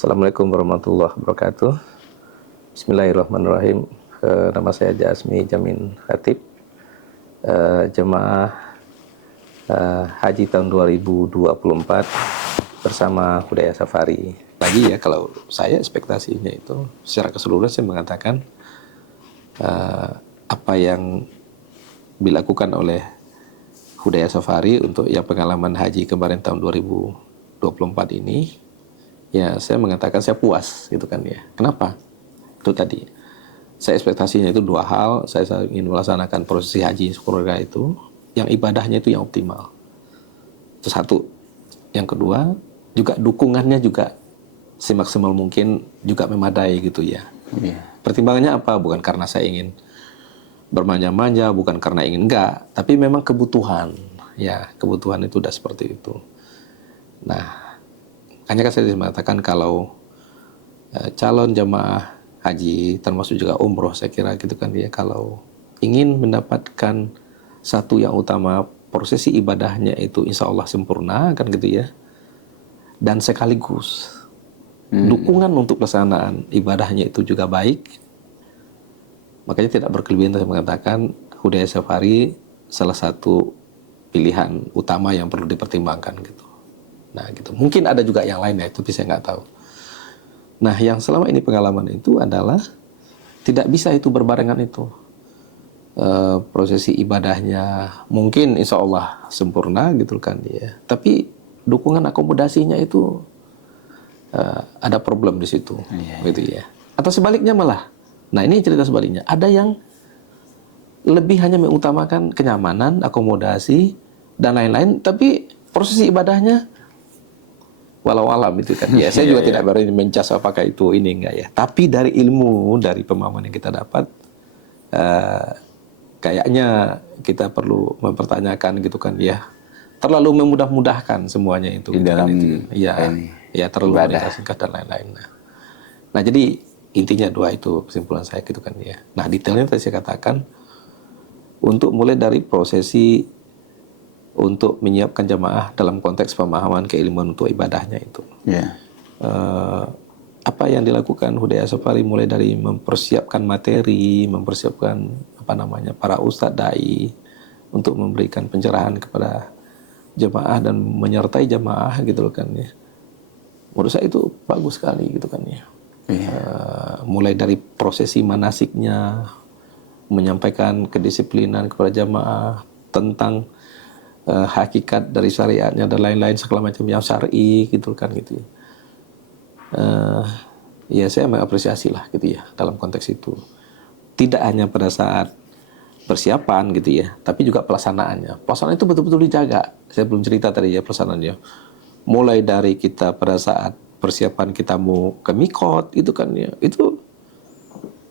Assalamualaikum warahmatullahi wabarakatuh. Bismillahirrahmanirrahim. Nama saya Jasmi Jamin Khatib, jemaah haji tahun 2024 bersama Hudaya Safari. Lagi ya, kalau saya ekspektasinya itu secara keseluruhan saya mengatakan apa yang dilakukan oleh Hudaya Safari untuk yang pengalaman haji kemarin tahun 2024 ini, ya saya mengatakan saya puas gitu kan ya. Kenapa? Itu tadi saya ekspektasinya itu dua hal. Saya ingin melaksanakan prosesi haji keluarga itu yang ibadahnya itu yang optimal, itu satu. Yang kedua juga dukungannya juga semaksimal mungkin juga memadai gitu ya. Pertimbangannya apa? Bukan karena saya ingin bermanja-manja, bukan karena ingin enggak, tapi memang kebutuhan. Ya, kebutuhan itu udah seperti itu. Nah, hanya kan saya mengatakan kalau calon jamaah haji termasuk juga umroh, saya kira gitu kan ya, kalau ingin mendapatkan satu yang utama, prosesi ibadahnya itu insya Allah sempurna kan gitu ya, dan sekaligus dukungan untuk pelaksanaan ibadahnya itu juga baik, makanya tidak berkelebihan saya mengatakan Hudaya Safari salah satu pilihan utama yang perlu dipertimbangkan gitu. Nah gitu, mungkin ada juga yang lain ya, tapi saya nggak tahu. Nah yang selama ini pengalaman itu adalah tidak bisa itu berbarengan itu. Prosesi ibadahnya mungkin insya Allah sempurna gitu kan ya, tapi dukungan akomodasinya itu ada problem di situ, gitu ya. Atau sebaliknya malah, nah ini cerita sebaliknya, ada yang lebih hanya mengutamakan kenyamanan, akomodasi dan lain-lain, tapi prosesi ibadahnya walau alam itu kan ya. Saya juga tidak berani mencas apakah itu ini enggak ya, tapi dari ilmu, dari pemahaman yang kita dapat, kayaknya kita perlu mempertanyakan gitu kan ya, terlalu memudah-mudahkan semuanya itu di gitu dalam kan, itu ya terlalu singkat dan lain-lain. Nah jadi intinya dua itu kesimpulan saya gitu kan ya. Nah detailnya tadi saya katakan, untuk mulai dari prosesi untuk menyiapkan jamaah dalam konteks pemahaman keilmuan untuk ibadahnya itu. Apa yang dilakukan Hudaya Safari mulai dari mempersiapkan materi, mempersiapkan para ustadz dai untuk memberikan pencerahan kepada jamaah dan menyertai jamaah gitu loh kan ya. Menurut saya itu bagus sekali gitu kan ya. Mulai dari prosesi manasiknya, menyampaikan kedisiplinan kepada jamaah tentang hakikat dari syariatnya dan lain-lain segala macam yang syar'i gitu kan gitu ya. Ya saya mengapresiasi lah gitu ya dalam konteks itu. Tidak hanya pada saat persiapan gitu ya, tapi juga pelaksanaannya. Pelaksanaan itu betul-betul dijaga. Saya belum cerita tadi ya pelaksanaannya. Mulai dari kita pada saat persiapan kita mau ke mikot itu kan ya, itu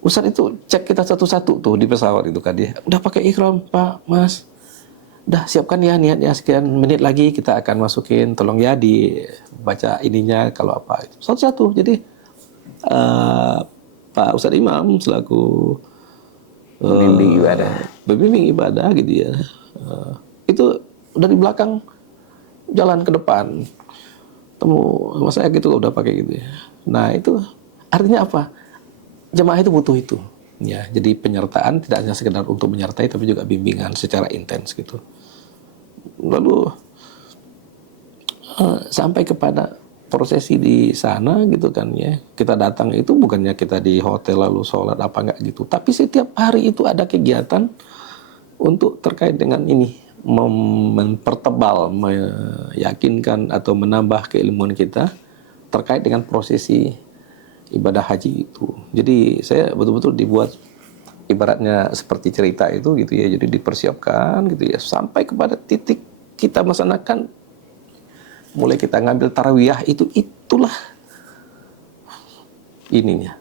Ustadz itu cek kita satu-satu tuh di pesawat itu kan dia. Udah pakai ihram Pak, Mas? Udah siapkan ya niatnya, sekian menit lagi kita akan masukin, tolong ya dibaca ininya kalau apa itu. Satu-satu. Jadi Pak Ustadz Imam selaku pembimbing ibadah gitu ya, itu dari belakang jalan ke depan temu sama saya gitu, udah pakai gitu ya. Nah itu artinya apa? Jemaah itu butuh itu ya. Jadi penyertaan tidak hanya sekedar untuk menyertai, tapi juga bimbingan secara intens gitu. Lalu sampai kepada prosesi di sana gitu kan ya, kita datang itu bukannya kita di hotel lalu sholat apa enggak gitu, tapi setiap hari itu ada kegiatan untuk terkait dengan ini, mempertebal, meyakinkan atau menambah keilmuan kita terkait dengan prosesi ibadah haji itu. Jadi saya betul-betul dibuat ibaratnya seperti cerita itu gitu ya. Jadi dipersiapkan gitu ya sampai kepada titik kita melaksanakan, mulai kita ngambil tarawiyah itulah ininya.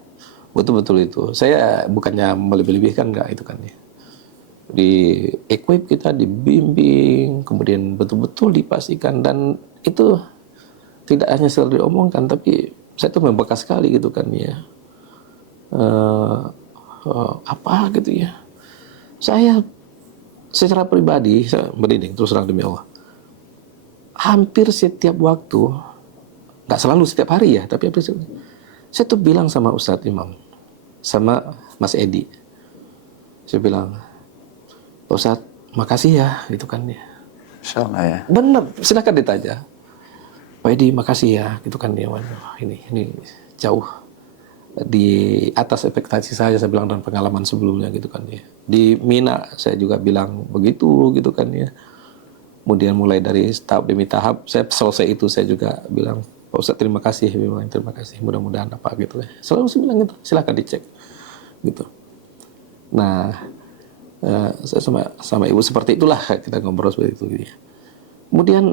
Betul-betul itu. Saya bukannya melebih-lebihkan enggak itu kan ya. Di equip kita, dibimbing, kemudian betul-betul dipastikan, dan itu tidak hanya sekedar diomongkan, tapi saya tuh membekas sekali gitu kan ya. Apa gitu ya. Saya secara pribadi, saya merinding terus terang demi Allah. Hampir setiap waktu nggak selalu setiap hari ya, tapi saya tuh bilang sama Ustadz Imam, sama Mas Edi, saya bilang, Pak Ustadz, makasih ya, gitu kan ya. Insya Allah ya. Bener, silakan ditanya. Pak Edi, makasih ya, gitu kan ya. Waduh, ini jauh di atas ekspektasi saya bilang, dan pengalaman sebelumnya gitu kan ya. Di Mina saya juga bilang begitu gitu kan ya. Kemudian mulai dari tahap demi tahap, saya selesai itu saya juga bilang, Pak Ustadz terima kasih, memang terima kasih, mudah-mudahan apa gitu ya. Selalu saya bilang gitu, silakan dicek gitu. Nah, saya sama ibu seperti itulah, kita ngobrol seperti itu gitu ya. Kemudian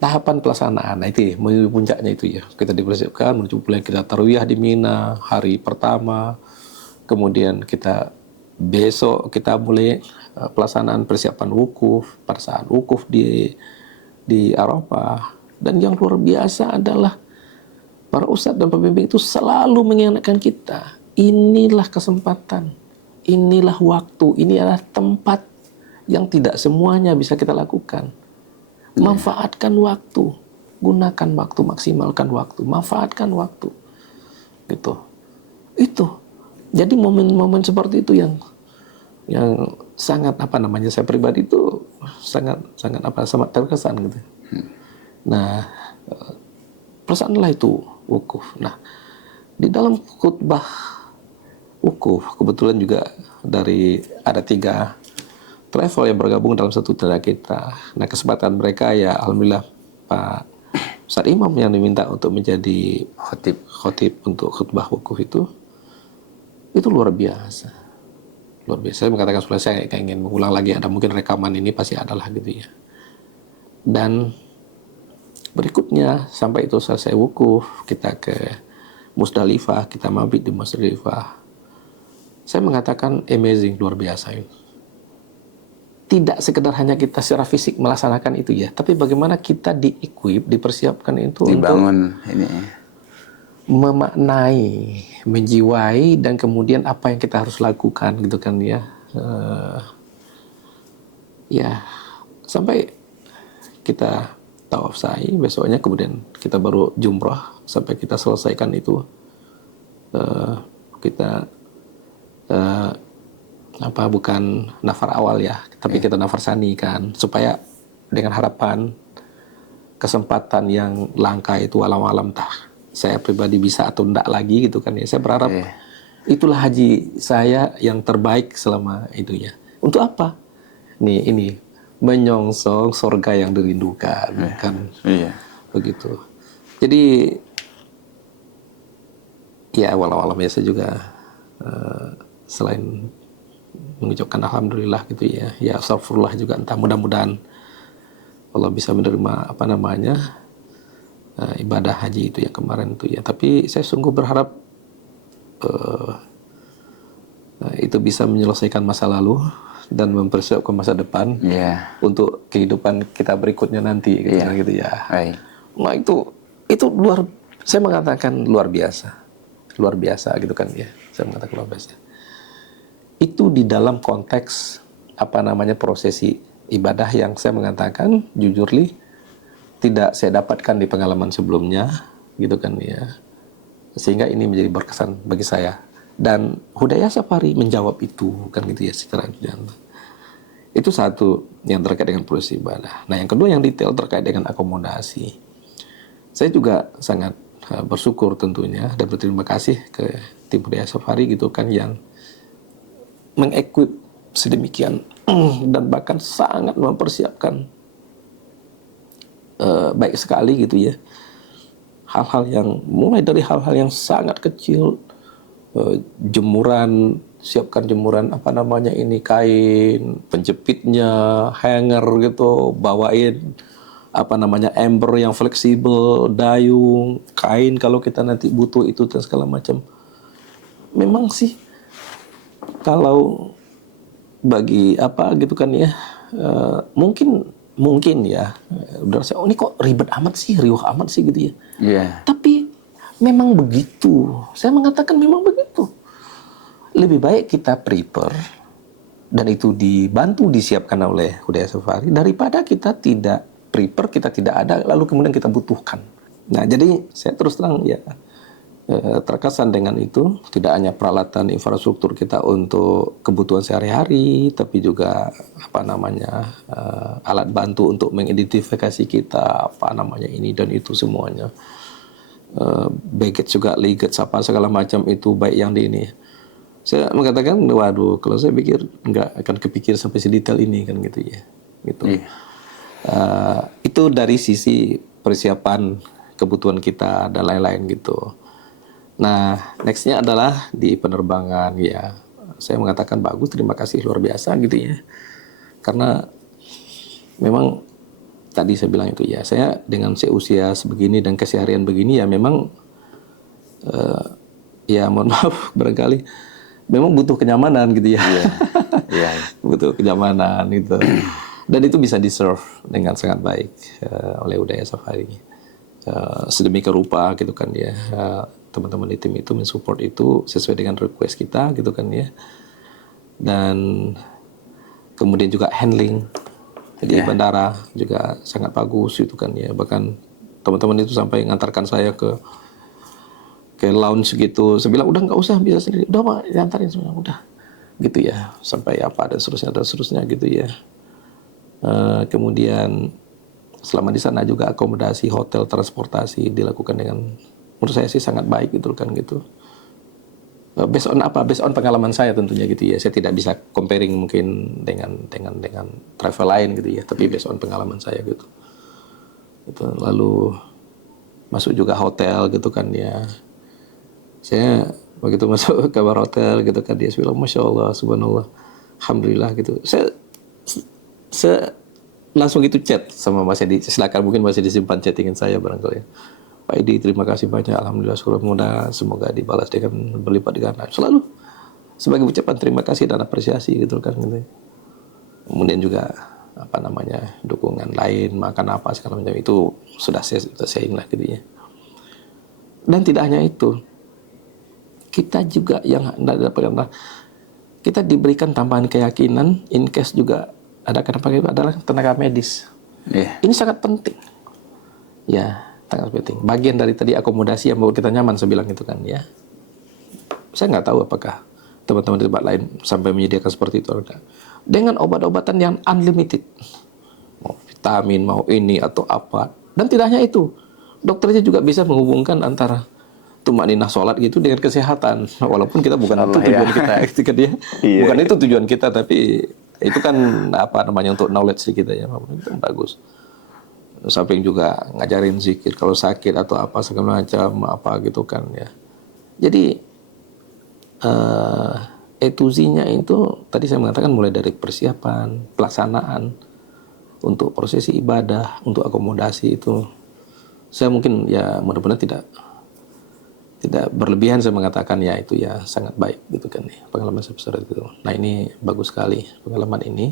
tahapan pelaksanaan, nah itu ya, menuju puncaknya itu ya, kita dipersiapkan menuju bulan, kita tarawih di Mina hari pertama, kemudian kita besok kita mulai pelaksanaan persiapan wukuf, pada saat wukuf di Arafah. Dan yang luar biasa adalah para ustadz dan pembimbing itu selalu mengingatkan kita, inilah kesempatan, inilah waktu, ini adalah tempat yang tidak semuanya bisa kita lakukan. Manfaatkan waktu, gunakan waktu, maksimalkan waktu, manfaatkan waktu, gitu. Itu. Jadi momen-momen seperti itu yang sangat saya pribadi itu sangat terkesan gitu. Nah, perasaanlah itu wukuf. Nah, di dalam khutbah wukuf kebetulan juga ada 3 travel yang bergabung dalam satu tenda kita. Nah, kesempatan mereka ya alhamdulillah Pak Ustadz Imam yang diminta untuk menjadi khotib untuk khutbah wukuf itu luar biasa. Luar biasa. Saya mengatakan saya ingin mengulang lagi, ada mungkin rekaman ini pasti adalah gitu ya. Dan berikutnya sampai itu selesai wukuf, kita ke Musdalifah, kita mabit di Musdalifah. Saya mengatakan amazing, luar biasa itu. Tidak sekedar hanya kita secara fisik melaksanakan itu ya, tapi bagaimana kita di-equip, dipersiapkan itu dibangun untuk ini memaknai, menjiwai, dan kemudian apa yang kita harus lakukan gitu kan ya. Ya sampai kita tawaf sa'i, besoknya kemudian kita baru jumrah sampai kita selesaikan itu. Kita bukan nafar awal ya, tapi kita nafar sani kan, supaya dengan harapan kesempatan yang langka itu alam-alam saya pribadi bisa atau enggak lagi gitu kan ya. Saya berharap itulah haji saya yang terbaik selama itu ya. Untuk apa? Ini menyongsong surga yang dirindukan kan. Begitu. Jadi ya awal-awal saya juga selain mengucapkan alhamdulillah gitu ya, ya astagfirullah juga, entah mudah-mudahan Allah bisa menerima ibadah haji itu yang kemarin itu ya. Tapi saya sungguh berharap itu bisa menyelesaikan masa lalu dan mempersiapkan masa depan untuk kehidupan kita berikutnya nanti gitu ya. Nah itu saya mengatakan luar biasa gitu kan ya. Saya mengatakan luar biasa. Itu di dalam konteks prosesi ibadah yang saya mengatakan jujurly tidak saya dapatkan di pengalaman sebelumnya gitu kan ya, sehingga ini menjadi berkesan bagi saya. Dan Hudayah Safari menjawab itu kan gitu ya secara jantan. Itu satu yang terkait dengan prosesi ibadah. Nah yang kedua yang detail terkait dengan akomodasi, saya juga sangat bersyukur tentunya dan berterima kasih ke tim Hudayah Safari gitu kan yang mengequip sedemikian dan bahkan sangat mempersiapkan baik sekali gitu ya, hal-hal yang mulai dari hal-hal yang sangat kecil, siapkan jemuran kain penjepitnya, hanger gitu, bawain ember yang fleksibel, dayung, kain kalau kita nanti butuh itu dan segala macam. Memang sih kalau bagi gitu kan ya, mungkin ya, ini kok ribet amat sih, riuh amat sih gitu ya. Tapi memang begitu. Saya mengatakan memang begitu. Lebih baik kita prepare dan itu dibantu disiapkan oleh Hudayah Safari daripada kita tidak prepare, kita tidak ada lalu kemudian kita butuhkan. Nah, jadi saya terus terang ya terkesan dengan itu, tidak hanya peralatan infrastruktur kita untuk kebutuhan sehari-hari, tapi juga apa namanya alat bantu untuk mengidentifikasi kita, apa namanya ini dan itu semuanya. Baggage juga, luggage apa segala macam itu baik yang di ini. Saya mengatakan, waduh, kalau saya pikir nggak akan kepikir sampai sedetail ini kan gitu ya, gitu. Itu dari sisi persiapan kebutuhan kita dan lain-lain gitu. Nah, nextnya adalah di penerbangan ya. Saya mengatakan bagus, terima kasih luar biasa gitu ya. Karena memang tadi saya bilang itu ya, saya dengan seusia sebegini dan keseharian begini ya memang ya mohon maaf barangkali memang butuh kenyamanan gitu ya. Butuh kenyamanan gitu. Dan itu bisa di-serve dengan sangat baik oleh Udaya Safari. Sedemikian rupa gitu kan ya. Teman-teman di tim itu mensupport itu sesuai dengan request kita gitu kan ya. Dan kemudian juga handling di bandara juga sangat bagus itu kan ya. Bahkan teman-teman itu sampai ngantarkan saya ke lounge gitu. Saya bilang udah nggak usah, bisa sendiri. Udah Pak, diantarin semua udah. Gitu ya. Sampai apa dan seterusnya gitu ya. Kemudian selama di sana juga akomodasi, hotel, transportasi dilakukan dengan menurut saya sih sangat baik gitu kan gitu. Based on apa? Based on pengalaman saya tentunya gitu ya. Saya tidak bisa comparing mungkin dengan travel lain gitu ya. Tapi based on pengalaman saya gitu. Gitu. Lalu masuk juga hotel gitu kan ya. Saya begitu masuk kamar hotel gitu kan dia bilang Masya Allah, Subhanallah, Alhamdulillah gitu. Saya langsung itu chat sama Mas Edi. Silakan mungkin masih disimpan chattingan saya barangkali. Pak Edi, terima kasih banyak. Alhamdulillah syukur mudah. Semoga dibalas dengan berlipat ganda. Selalu sebagai ucapan terima kasih dan apresiasi gitu kan gitu. Kemudian juga apa namanya dukungan lain, makan apa segala macam itu sudah saya lah gitu ya. Dan tidak hanya itu, kita juga yang kita diberikan tambahan keyakinan in case juga ada kenapa itu adalah tenaga medis. Ini sangat penting. Ya, sangat penting. Bagian dari tadi akomodasi yang membuat kita nyaman, saya bilang itu kan ya. Saya nggak tahu apakah teman-teman di tempat lain sampai menyediakan seperti itu atau enggak. Dengan obat-obatan yang unlimited. Mau vitamin, mau ini atau apa. Dan tidak hanya itu. Dokternya juga bisa menghubungkan antara tumakninah sholat gitu dengan kesehatan. Walaupun kita bukan itu tujuan kita. Gitu kan ya. Bukan itu tujuan kita, tapi itu kan apa namanya untuk knowledge kita ya, itu bagus. Samping juga ngajarin zikir kalau sakit atau apa segala macam apa gitu kan ya. Jadi etuzinya itu tadi saya mengatakan mulai dari persiapan, pelaksanaan untuk prosesi ibadah, untuk akomodasi itu saya mungkin ya mudah-mudahan tidak berlebihan saya mengatakan ya itu ya sangat baik gitu kan ya, pengalaman saya besar itu. Nah ini bagus sekali pengalaman ini.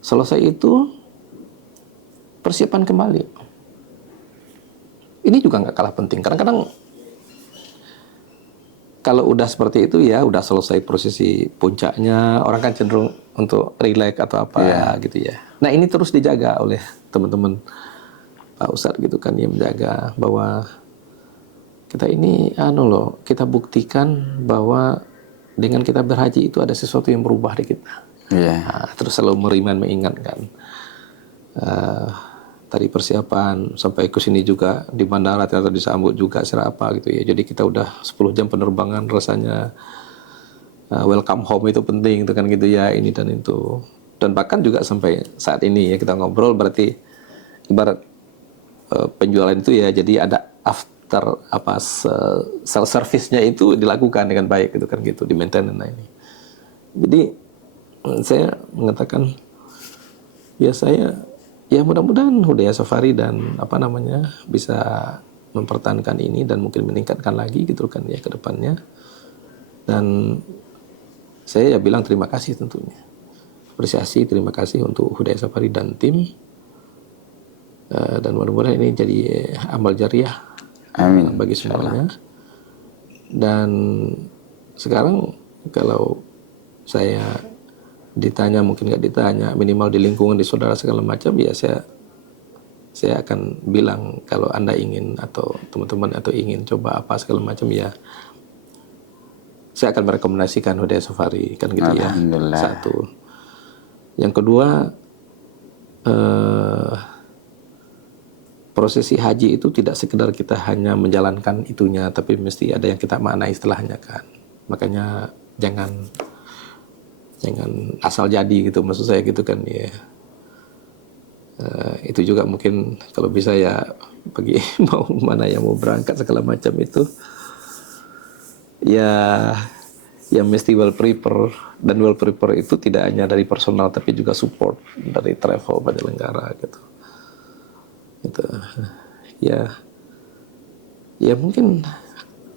Selesai itu persiapan kembali. Ini juga nggak kalah penting. Kadang-kadang kalau udah seperti itu ya udah selesai prosesi puncaknya, orang kan cenderung untuk relax atau apa gitu ya. Nah ini terus dijaga oleh teman-teman Pak Ustadz gitu kan, dia menjaga bahwa kita ini kita buktikan bahwa dengan kita berhaji itu ada sesuatu yang berubah di kita. Nah, terus selalu mengingatkan tadi persiapan sampai ke sini juga di bandara ternyata disambut juga serapa gitu ya. Jadi kita udah 10 jam penerbangan rasanya welcome home itu penting itu kan gitu ya, ini dan itu. Dan bahkan juga sampai saat ini ya kita ngobrol berarti ibarat penjualan itu ya jadi ada after self service-nya itu dilakukan dengan baik gitu kan gitu di maintenance ini. Jadi saya mengatakan ya saya ya mudah-mudahan Udaya Safari dan bisa mempertahankan ini dan mungkin meningkatkan lagi gitu kan ya ke depannya. Dan saya ya bilang terima kasih tentunya. Apresiasi, terima kasih untuk Udaya Safari dan tim. Dan mudah-mudahan ini jadi amal jariah bagi semuanya. Dan sekarang kalau saya ditanya mungkin nggak ditanya, minimal di lingkungan di saudara segala macam ya saya saya akan bilang kalau Anda ingin atau teman-teman atau ingin coba apa segala macam ya, saya akan merekomendasikan Hudaya Safari kan gitu ya. Satu. Yang kedua, prosesi haji itu tidak sekedar kita hanya menjalankan itunya, tapi mesti ada yang kita maknai istilahnya kan. Makanya jangan asal jadi gitu, maksud saya gitu kan ya. Itu juga mungkin kalau bisa ya bagi mau mana yang mau berangkat segala macam itu ya mesti well prepare, dan well prepare itu tidak hanya dari personal tapi juga support dari travel penyelenggara gitu. Gitu. Ya mungkin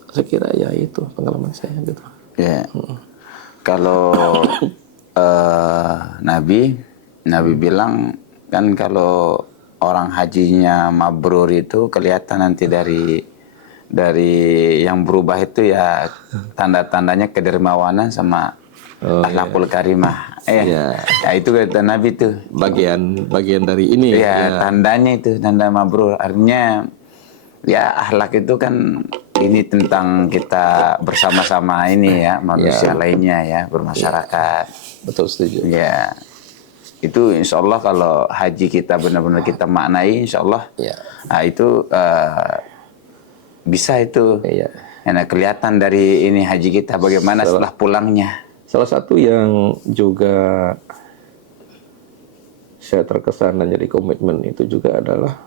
saya kira ya itu pengalaman saya gitu. Ya. Kalau Nabi bilang kan kalau orang hajinya mabrur itu kelihatan nanti dari yang berubah itu ya tanda-tandanya kedermawanan sama akhlakul karimah. Ya itu kata Nabi itu bagian dari ini ya, tandanya itu tanda mabrur. Artinya ya akhlak itu kan ini tentang kita bersama-sama ini ya manusia lainnya ya bermasyarakat. Betul, setuju. Ya. Itu insya Allah kalau haji kita benar-benar kita maknai, insya Allah itu bisa itu kelihatan dari ini haji kita bagaimana setelah pulangnya. Salah satu yang juga saya terkesan dan jadi komitmen itu juga adalah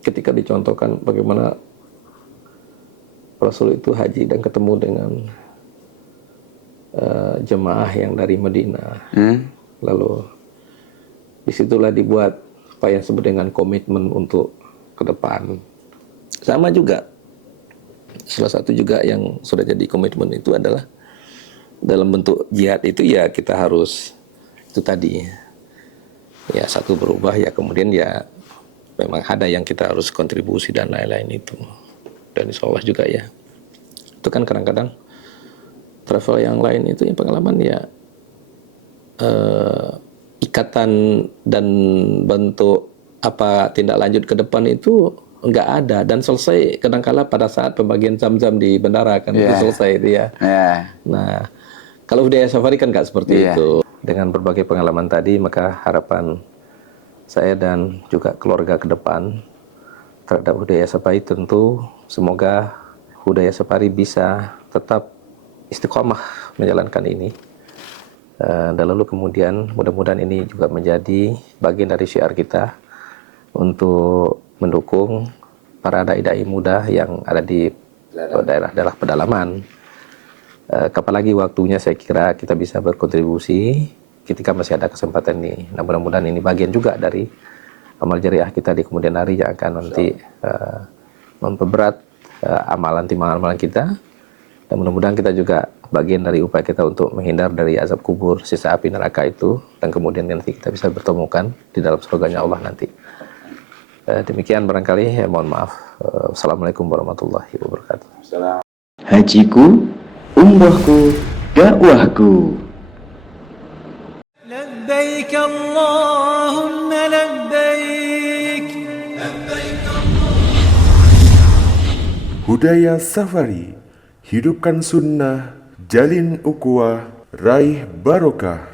ketika dicontohkan bagaimana Rasul itu haji dan ketemu dengan jemaah yang dari Madinah. Lalu disitulah dibuat apa yang disebut dengan komitmen untuk ke depan. Sama juga, salah satu juga yang sudah jadi komitmen itu adalah dalam bentuk jihad itu ya kita harus itu tadi ya satu berubah ya kemudian ya memang ada yang kita harus kontribusi dan lain-lain itu. Dan insya Allah juga ya itu kan kadang-kadang travel yang lain itu yang pengalaman ya ikatan dan bentuk apa tindak lanjut ke depan itu nggak ada dan selesai kadangkala pada saat pembagian jam-jam di bandara kan itu selesai itu ya. Nah kalau Hudaya Safari kan nggak seperti itu. Dengan berbagai pengalaman tadi maka harapan saya dan juga keluarga ke depan terhadap Hudaya Safari tentu semoga Hudaya Safari bisa tetap istiqomah menjalankan ini. Dan lalu kemudian mudah-mudahan ini juga menjadi bagian dari syiar kita untuk mendukung para dai-dai muda yang ada di daerah-daerah pedalaman. Apalagi waktunya saya kira kita bisa berkontribusi ketika masih ada kesempatan ini. Nah mudah-mudahan ini bagian juga dari amal jariah kita di kemudian hari yang akan nanti memperberat amalan kita. Dan mudah-mudahan kita juga bagian dari upaya kita untuk menghindar dari azab kubur, sisa api neraka itu, dan kemudian nanti kita bisa bertemukan di dalam surganya Allah nanti. Demikian barangkali, mohon maaf. Assalamualaikum warahmatullahi wabarakatuh. Hajiku, umrohku, dakwahku. Labbaik Allahumma labbaik. Hudaya Safari, hidupkan sunnah, jalin ukhuwah, raih barokah.